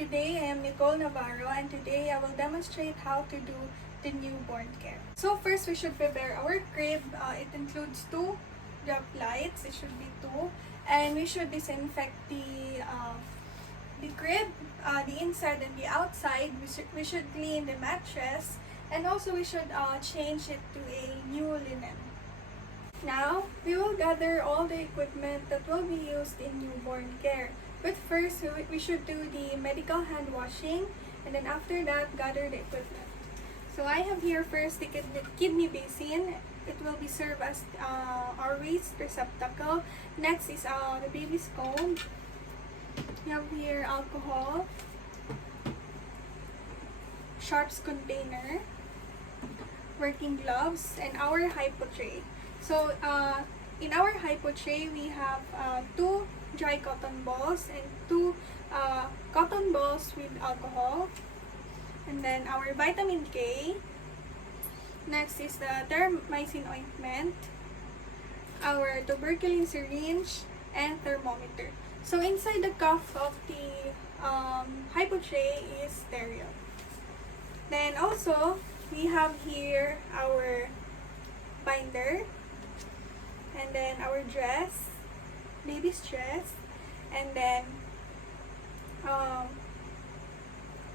Good day, I am Nicole Navarro, and today I will demonstrate how to do the newborn care. So first we should prepare our crib. It includes two drop lights, it should be two, and we should disinfect the crib, the inside and the outside. We should clean the mattress, and also we should change it to a new linen. Now, we will gather all the equipment that will be used in newborn care. But first, we should do the medical hand washing, and then after that, gather the equipment. So I have here first the kidney basin. It will be served as our waste receptacle. Next is the baby's comb. We have here alcohol, sharps container, working gloves, and our hypo tray. So, in our hypo tray, we have two dry cotton balls and two cotton balls with alcohol. And then our vitamin K. Next is the thermycin ointment, our tuberculin syringe, and thermometer. So, inside the cuff of the hypo tray is sterile. Then also, we have here our binder, and then our dress, baby's dress, and then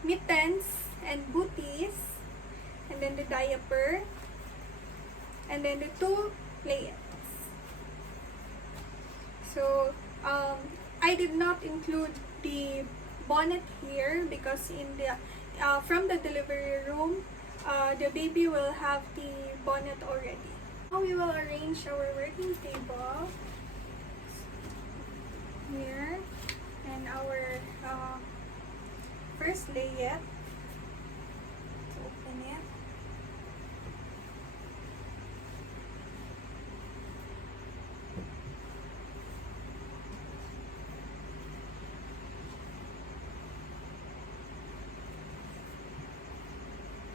mittens and booties, and then the diaper, and then the two layers. So I did not include the bonnet here because in the from the delivery room, the baby will have the bonnet already. Now we will arrange our working table here and our first layette. Let's open it.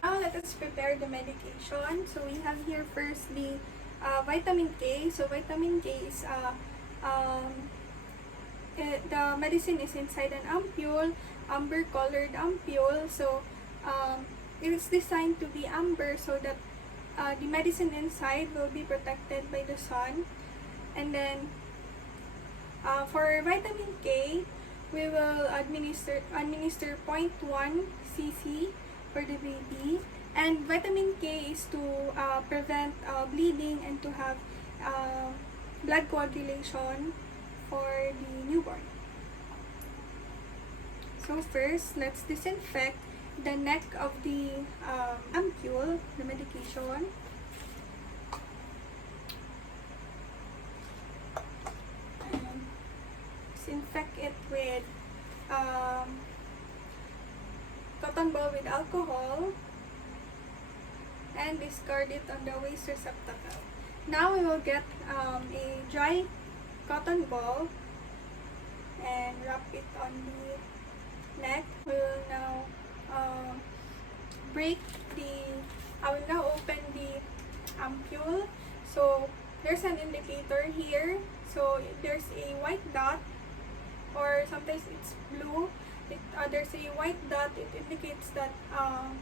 Now let us prepare the medication. So we have here first the vitamin K. So vitamin K is the medicine is inside an ampule, amber colored ampule. So it is designed to be amber so that the medicine inside will be protected by the sun. And then for vitamin K, we will administer 0.1 cc for the baby. And vitamin K is to prevent bleeding and to have blood coagulation for the newborn. So first, let's disinfect the neck of the ampule, the medication. And disinfect it with cotton ball with alcohol, and discard it on the waste receptacle. Now we will get a dry cotton ball and wrap it on the neck. We will now I will now open the ampule. So there's an indicator here. So there's a white dot, or sometimes it's blue. There's a white dot. It indicates that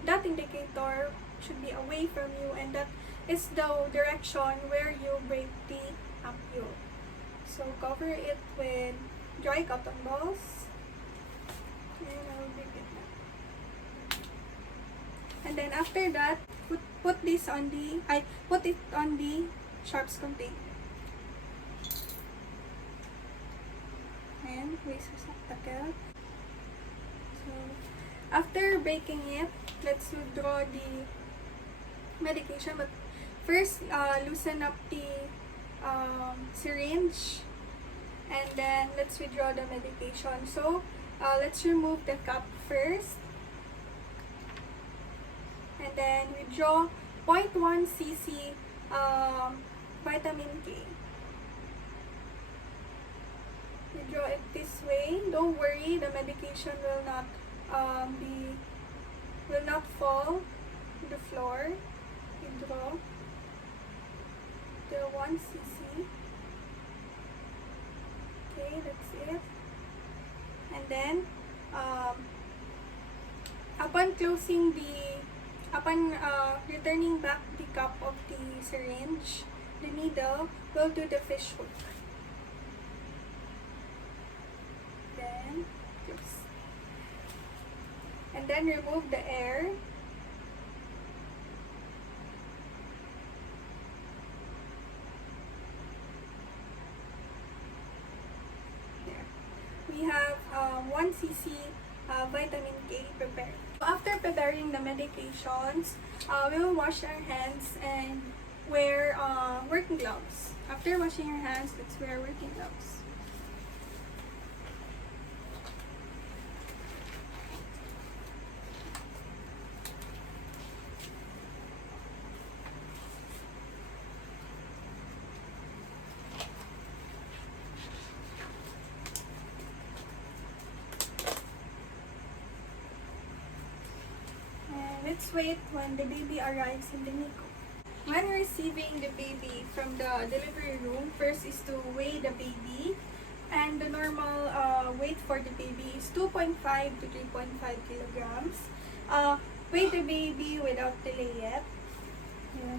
that indicator should be away from you, and that is the direction where you break the ampule. So cover it with dry cotton balls, and I will break it now. And then after that, put this on the put it on the sharps container. And waste receptacle. So after breaking it, let's withdraw the medication. But first, loosen up the syringe, and then let's withdraw the medication. So let's remove the cap first, and then withdraw 0.1 cc vitamin K. Withdraw it this way. Don't worry, the medication will not fall to the floor. Withdraw the 1 cc. Okay, that's it. And then closing the, upon returning back the cap of the syringe, the needle, we'll do the fish hook. Then, close. And then remove the air. We have 1 cc vitamin K prepared. After preparing the medications, we will wash our hands and wear working gloves. After washing your hands, let's wear working gloves. Let's wait when the baby arrives in the NICU. When receiving the baby from the delivery room, first is to weigh the baby, and the normal weight for the baby is 2.5 to 3.5 kilograms. Weigh the baby without delay yet.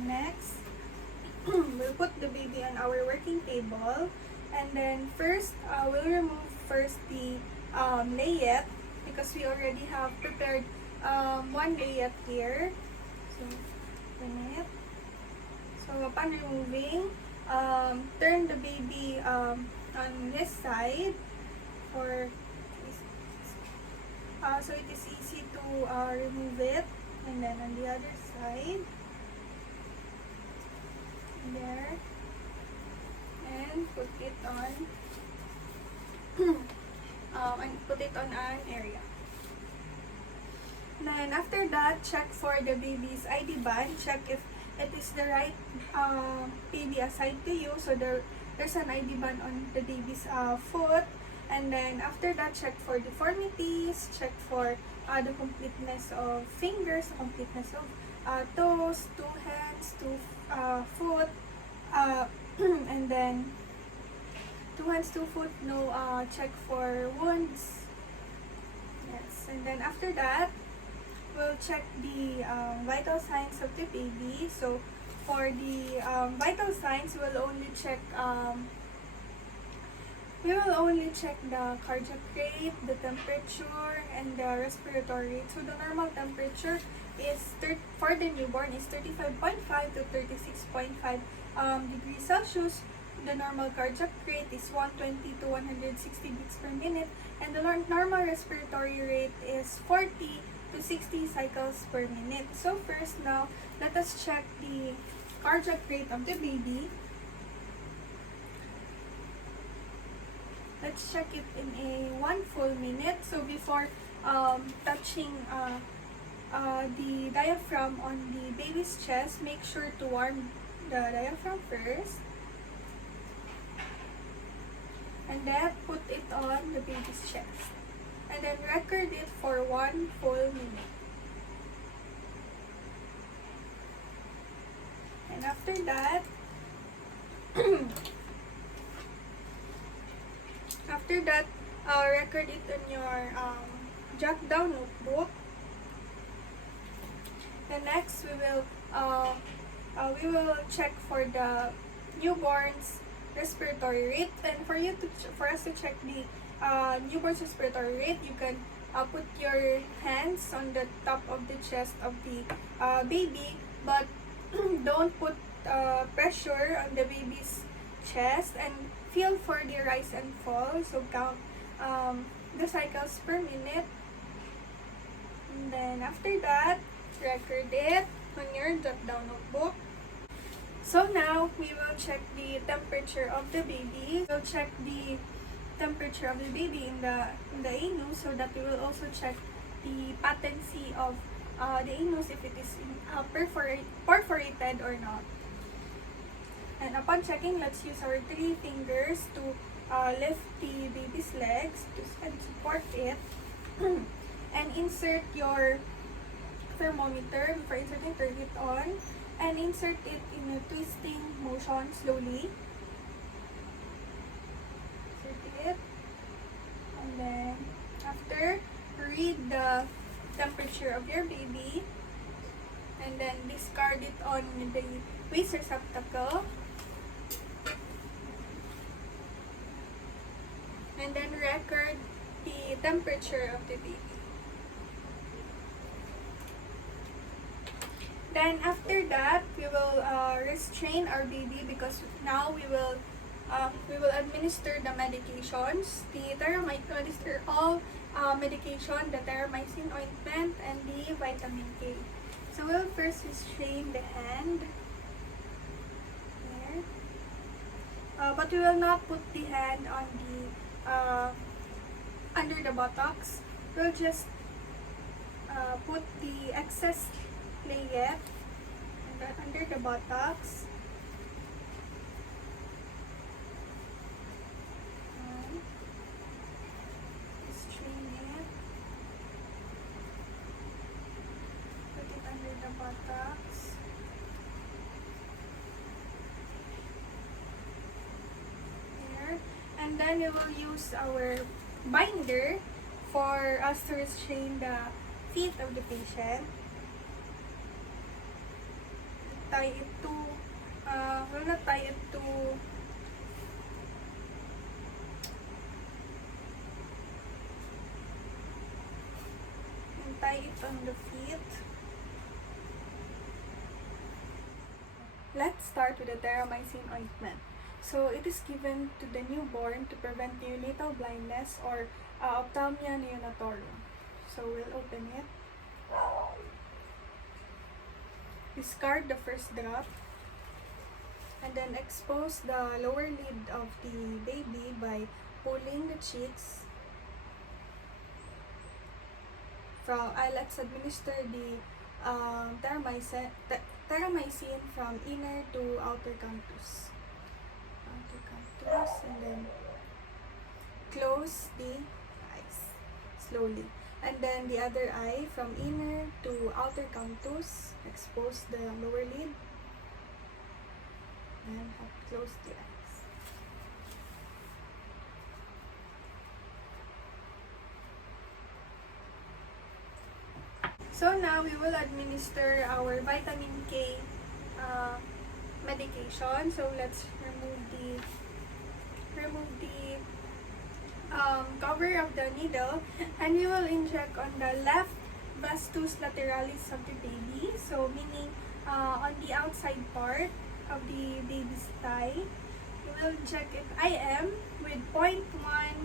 Next, we'll put the baby on our working table, and then first we'll remove the layette, because we already have prepared one layette here. So, it. So upon removing, turn the baby on this side for so it is easy to remove it, and then on the other side there, and put it on and put it on an area. Then after that, check for the baby's ID band. Check if it is the right baby assigned to you. So there's an ID band on the baby's foot. And then after that, check for deformities. Check for the completeness of fingers, the completeness of toes, 2 hands, 2 foot, and then 2 hands, 2 foot. No, check for wounds. Yes, and then after that, we'll check the vital signs of the baby. So for the vital signs, we will only check the cardiac rate, the temperature, and the respiratory rate. So the normal temperature is for the newborn is 35.5 to 36.5 degrees Celsius. The normal cardiac rate is 120 to 160 beats per minute, and the normal respiratory rate is 40 to 60 cycles per minute. So first, now let us check the cardiac rate of the baby. Let's check it in a 1 full minute. So before touching the diaphragm on the baby's chest, make sure to warm the diaphragm first, and then put it on the baby's chest, and then record it for 1 full minute. And after that, record it on your jot down notebook. And next, we will check for the newborn's respiratory rate. And for us to check the newborn's respiratory rate, you can put your hands on the top of the chest of the baby, but don't put pressure on the baby's chest, and feel for the rise and fall. So count the cycles per minute, and then after that, record it on your jot down notebook. So now we will check the temperature of the baby. We'll check the temperature of the baby in the anus, so that we will also check the patency of the anus, if it is perforated or not. And upon checking, let's use our 3 fingers to lift the baby's legs and support it. And insert your thermometer. Before inserting, turn it on and insert it in a twisting motion slowly. Insert it, and then after, read the temperature of your baby, and then discard it on the waste receptacle, and then record the temperature of the baby. Then after that, we will restrain our baby because now we will administer the medications, the administer all medication, the Terramycin ointment, and the vitamin K. So we'll first restrain the hand here, but we will not put the hand on the under the buttocks. We'll just put the excess platelet under the buttocks. Restrain it. Put it under the buttocks. Here. And then we will use our binder for us to restrain the feet of the patient. Tie it to, we'll not tie it to and tie it on the feet. Let's start with the Terramycin ointment. So it is given to the newborn to prevent neonatal blindness or ophthalmia neonatorum. So we'll open it. Discard the first drop, and then expose the lower lid of the baby by pulling the cheeks. Let's administer the Terramycin from inner to outer canthus. And then close the eyes slowly. And then the other eye from inner to outer canthus, expose the lower lid, and close the eyes. So now we will administer our vitamin K medication. So let's remove the cover of the needle, and we will inject on the left vastus lateralis of the baby, so meaning on the outside part of the baby's thigh. We will inject it IM with 0.1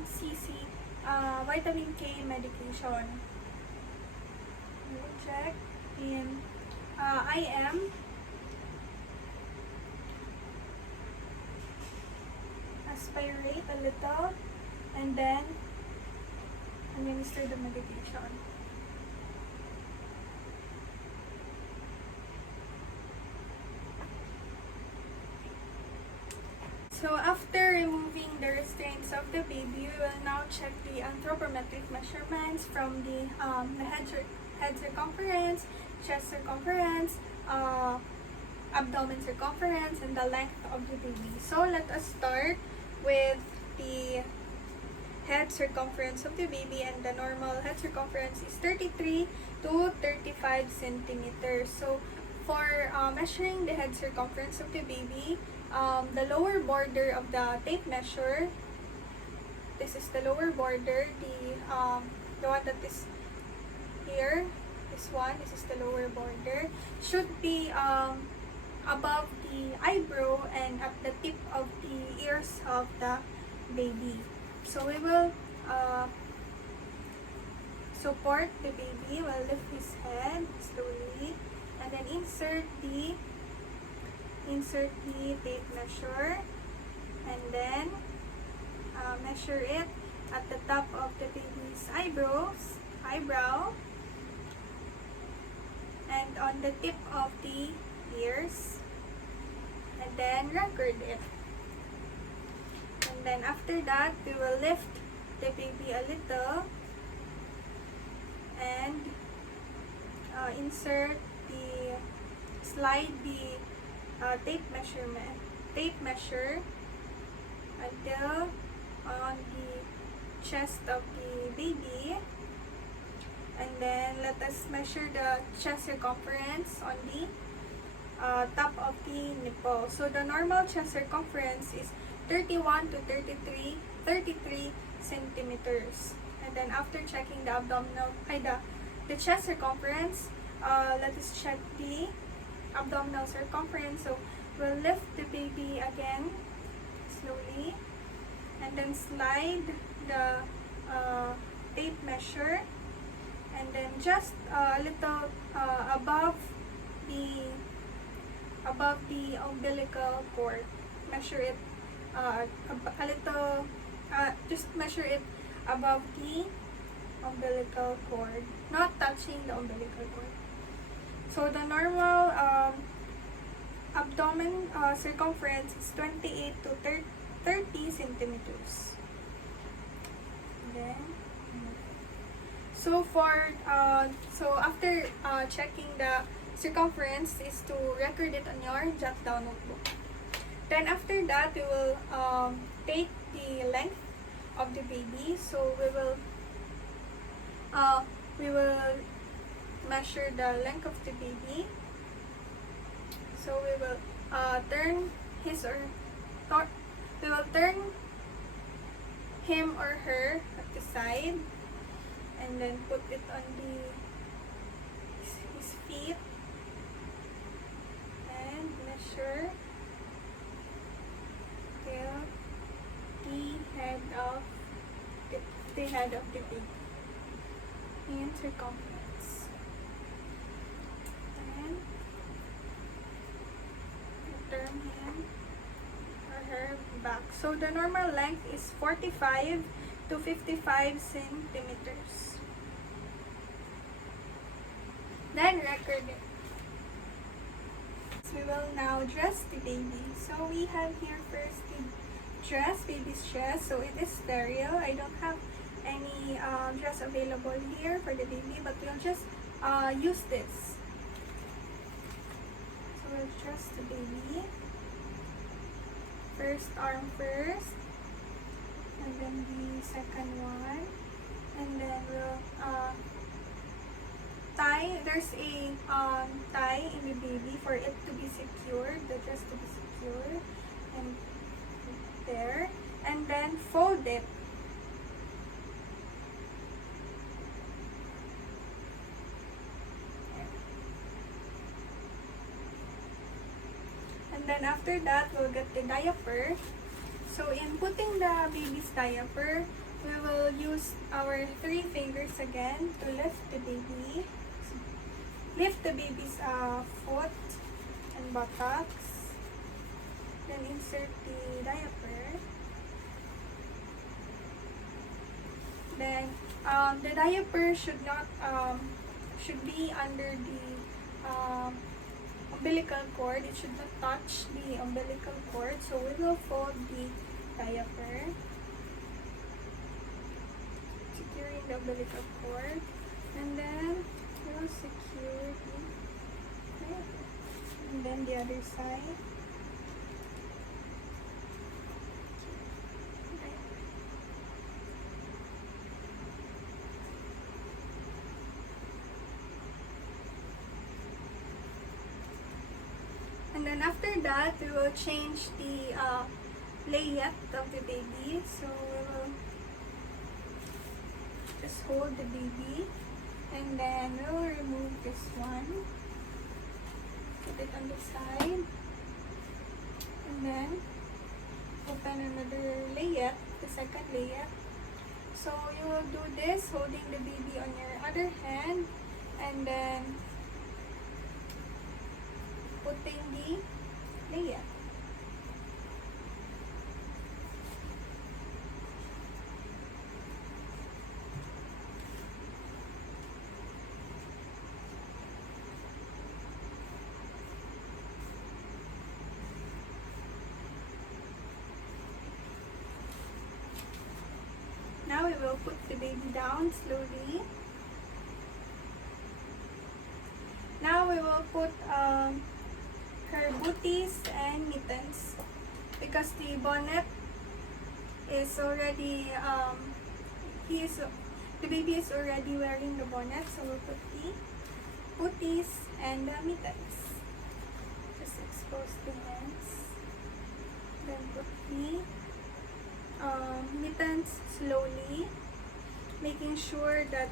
cc vitamin K medication. We will inject in IM. Aspirate a little, and then administer the medication. So after removing the restraints of the baby, we will now check the anthropometric measurements from the head circumference, chest circumference, abdomen circumference, and the length of the baby. So let us start with the head circumference of the baby, and the normal head circumference is 33 to 35 centimeters. So for measuring the head circumference of the baby, the lower border of the tape measure, this is the lower border, the one that is here, this is the lower border, should be above the eyebrow and at the tip of the ears of the baby. So we will support the baby, we'll lift his head slowly, and then insert the tape measure, and then measure it at the top of the baby's eyebrow, and on the tip of the ears, and then record it. And then after that, we will lift the baby a little and slide the tape measure until on the chest of the baby, And then let us measure the chest circumference on the top of the nipple. So the normal chest circumference is 31 to 33 centimeters. And then after checking the the chest circumference, let us check the abdominal circumference. So we'll lift the baby again slowly, and then slide the tape measure, and then just a little above the umbilical cord, measure it a little, just measure it above the umbilical cord, not touching the umbilical cord. So the normal abdomen circumference is 28 to 30 centimeters. Then, so after checking the circumference, is to record it on your jot down notebook. Then after that, we will take the length of the baby. So we will measure the length of the baby. So we will turn him or her at the side, and then put it on his feet, and measure till the head of the baby in circumference. And turn him or her back. So the normal length is 45 to 55 centimeters. Then record it. So we will now dress the baby. So we have here first the baby's dress. So it is stereo. I don't have any dress available here for the baby, but we'll just use this. So we'll dress the baby. First arm first, and then the second one, and then we'll tie. There's a tie in the baby for it to be secured, the dress to be secured, and there, and then fold it. And then after that, we'll get the diaper. So in putting the baby's diaper, we will use our 3 fingers again to lift the baby. Lift the baby's foot and buttocks. Then insert the diaper. Then the diaper should be under the umbilical cord. It should not touch the umbilical cord. So we will fold the diaper, securing the umbilical cord, and then we'll secure the diaper. And then the other side. And then after that, we will change the layette of the baby. So we will just hold the baby, and then we will remove this one, put it on the side, and then open another layette, the second layette. So you will do this holding the baby on your other hand, and then putting the layette. Now we will put the baby down slowly. Now we will put her booties and mittens, because the bonnet is already the baby is already wearing the bonnet, so we'll put the putties and the mittens. Just expose the hands. Then put the mittens slowly, making sure that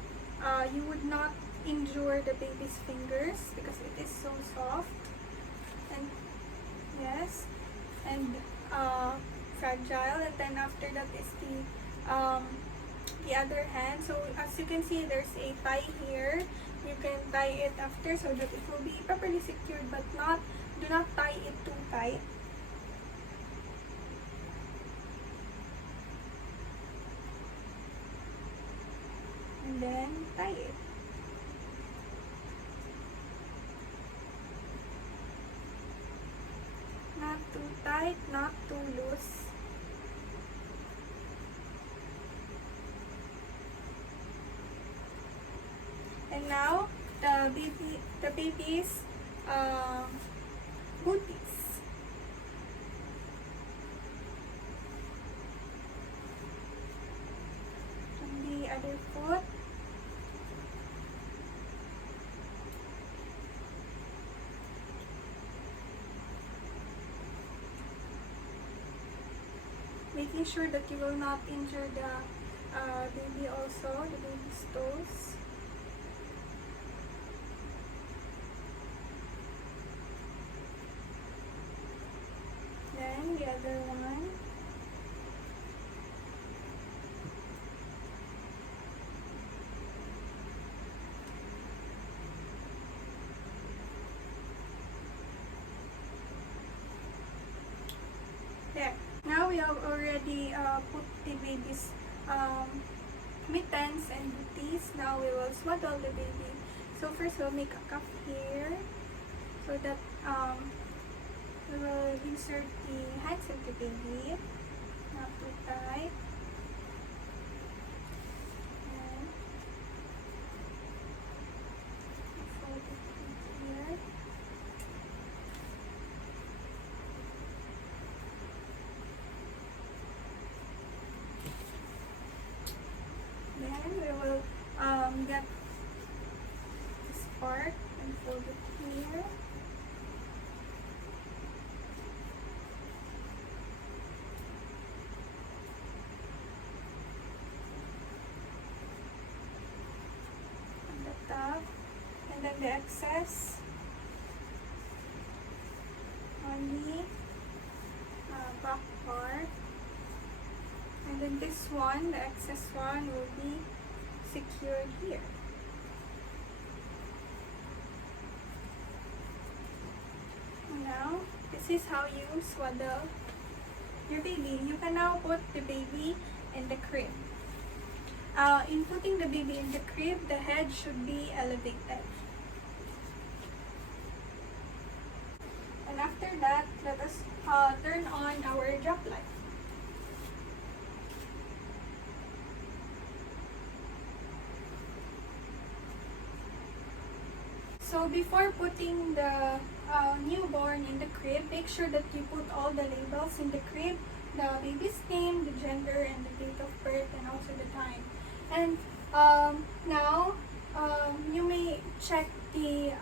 you would not injure the baby's fingers because it is so soft. And yes, and fragile. And then after that is the other hand. So as you can see, there's a tie here. You can tie it after so that it will be properly secured, but do not tie it too tight. And then tie it. Not too tight, not too loose. And now the baby's booties. And the other foot. Making sure that you will not injure the baby also, the baby's toes. Then the other one. There. Now we have already put the baby's mittens and booties. Now we will swaddle the baby. So first we'll make a cuff here so that we will insert the hands of the baby. Not too tight. And fold it here. Then we will get this part and fold it here. On the top, and then the excess on the back part. And then this one, the excess one, will be secured here. Now, this is how you swaddle your baby. You can now put the baby in the crib. In putting the baby in the crib, the head should be elevated. And after that, let us turn on our drop light. So before putting the newborn in the crib, make sure that you put all the labels in the crib, the baby's name, the gender, and the date of birth, and also the time. And now you may check the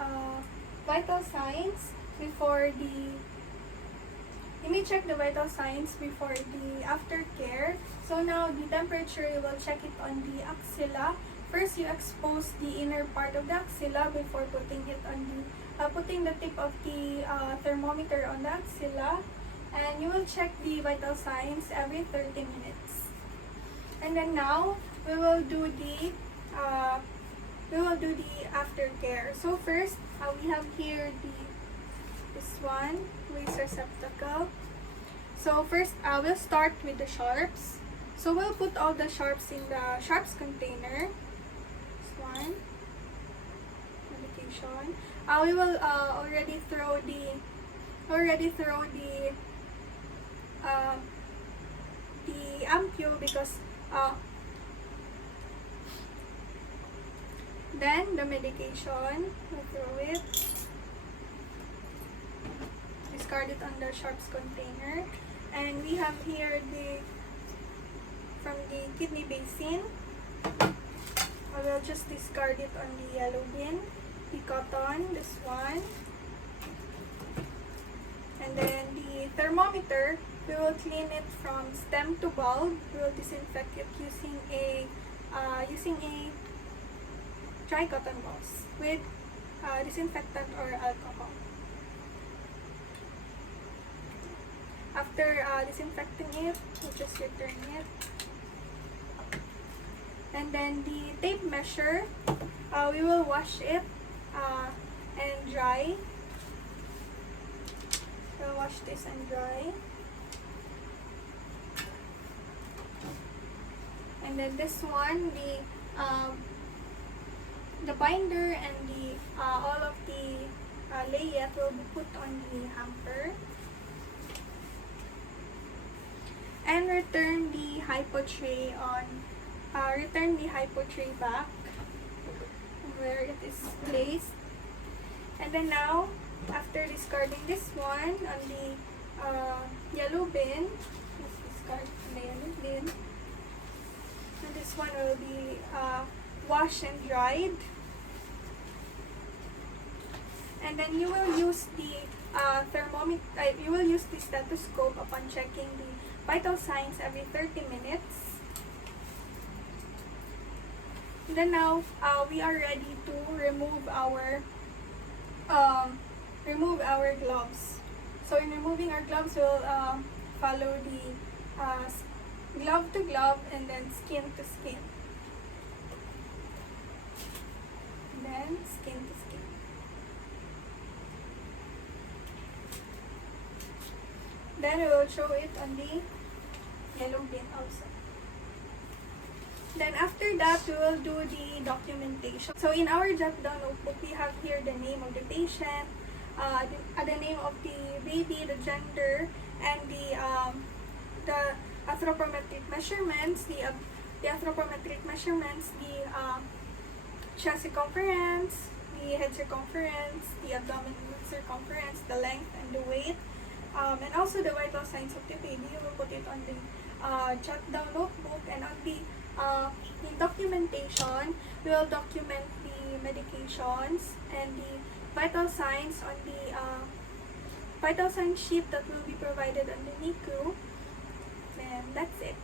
vital signs before the aftercare. So now the temperature, you will check it on the axilla. First, you expose the inner part of the axilla before putting it on putting the tip of the thermometer on the axilla, and you will check the vital signs every 30 minutes. And then now we will do the aftercare. So first, we have here this one, waste receptacle. So first, we'll start with the sharps. So we'll put all the sharps in the sharps container. One medication. We will already throw the ampule because then the medication, we'll throw it, discard it on the sharps container. And we have here from the kidney basin, I will just discard it on the yellow bin. The cotton, this one. And then the thermometer, we will clean it from stem to bulb. We will disinfect it using a dry cotton gauze with disinfectant or alcohol. After disinfecting it, we'll just return it. And then the tape measure, we will wash it and dry. We'll wash this and dry. And then this one, the binder and the all of the layette will be put on the hamper. And return the hypo tray back where it is placed. And then now, after discarding this one on the yellow bin, let's discard the yellow bin. And this one will be washed and dried. And then you will use the thermometer. You will use the stethoscope upon checking the vital signs every 30 minutes. And then now we are ready to remove our gloves. So in removing our gloves, we'll follow the glove to glove and then skin to skin. And then skin to skin. Then we will show it on the yellow bin also. Then after that, we will do the documentation. So in our jot down notebook, we have here the name of the patient, the name of the baby, the gender, and the anthropometric measurements, the anthropometric measurements, the chest circumference, the head circumference, the abdominal circumference, the length and the weight, and also the vital signs of the baby. You will put it on the jot down notebook, and on the documentation, we will document the medications and the vital signs on the vital sign sheet that will be provided on the NICU. And that's it.